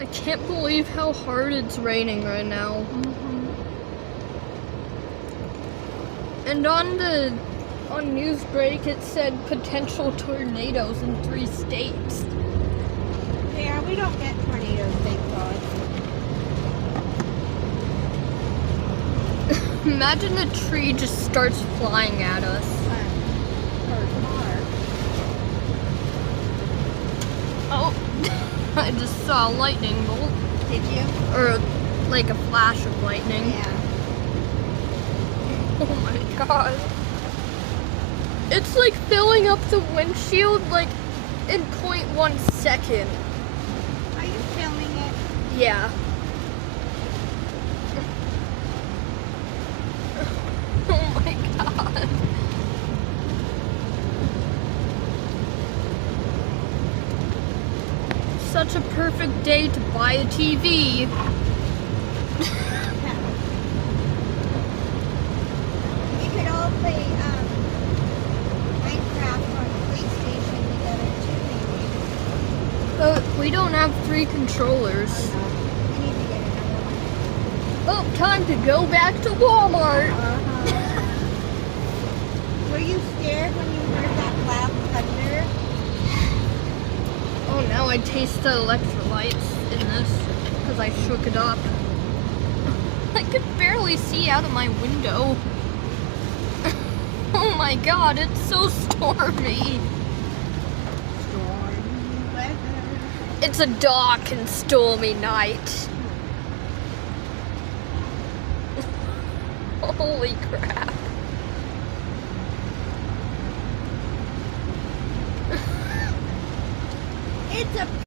I can't believe how hard it's raining right now. And on Newsbreak it said potential tornadoes in 3 states. Yeah, we don't get tornadoes, thank God. Imagine a tree just starts flying at us. Or tomorrow. Oh, I just saw a lightning bolt. Did you? Or like a flash of lightning. Yeah. Oh my god. It's like filling up the windshield like in 0.1 second. Are you filming it? Yeah. Oh my god. Such a perfect day to buy a TV. We could all play Minecraft on PlayStation together too, maybe. But we don't have 3 controllers. We need to get another one. Oh, time to go back to Walmart. Were you scared when you heard that loud thunder? Oh, now I taste the electrolytes in this because I shook it up. I could barely see out of my window. Oh my god, it's so stormy. Stormy weather. It's a dark and stormy night. Holy crap. It's a